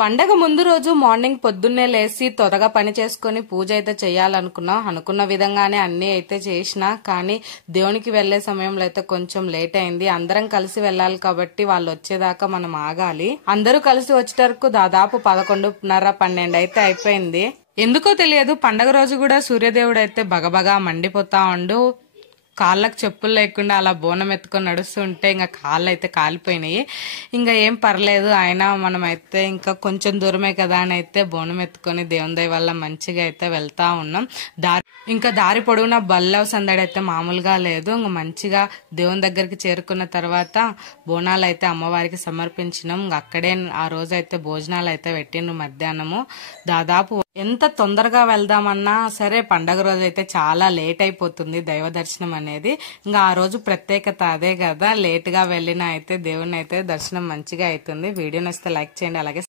పండగ ముందు రోజు మార్నింగ్ పొద్దున్నే లేసి త్వరగా పని చేసుకుని పూజ అయితే చేయాలనుకున్నాం. అనుకున్న విధంగానే అన్ని అయితే చేసినా, కానీ దేవునికి వెళ్లే సమయంలో అయితే కొంచెం లేట్ అయింది. అందరం కలిసి వెళ్ళాలి కాబట్టి వాళ్ళు వచ్చేదాకా మనం ఆగాలి. అందరూ కలిసి వచ్చేటరకు దాదాపు 11:30, 12 అయితే అయిపోయింది. ఎందుకో తెలియదు, పండగ రోజు కూడా సూర్యదేవుడు అయితే బగబగా మండిపోతా ఉండు. కాళ్ళకు చెప్పులు లేకుండా అలా బోనం ఎత్తుకొని నడుస్తుంటే ఇంకా కాళ్ళు అయితే కాలిపోయినాయి. ఇంకా ఏం పర్లేదు, అయినా మనం అయితే ఇంకా కొంచెం దూరమే కదా అని అయితే బోనం ఎత్తుకొని దేవుని దయ వల్ల మంచిగా అయితే వెళ్తా ఉన్నాం. దారి పొడవునా బల్ల సందడి అయితే మామూలుగా లేదు. ఇంకా మంచిగా దేవుని దగ్గరికి చేరుకున్న తర్వాత బోనాలు అయితే అమ్మవారికి సమర్పించినాం. అక్కడే ఆ రోజు అయితే భోజనాలు అయితే పెట్టిండ్రు మధ్యాహ్నము. దాదాపు ఎంత తొందరగా వెళ్దామన్నా సరే పండగ రోజు అయితే చాలా లేట్ అయిపోతుంది దైవ దర్శనం అనేది. ఇంకా ఆ రోజు ప్రత్యేకత అదే కదా, లేట్ గా వెళ్ళినా అయితే దేవుని అయితే దర్శనం మంచిగా అవుతుంది. వీడియో నచ్చితే లైక్ చేయండి, అలాగే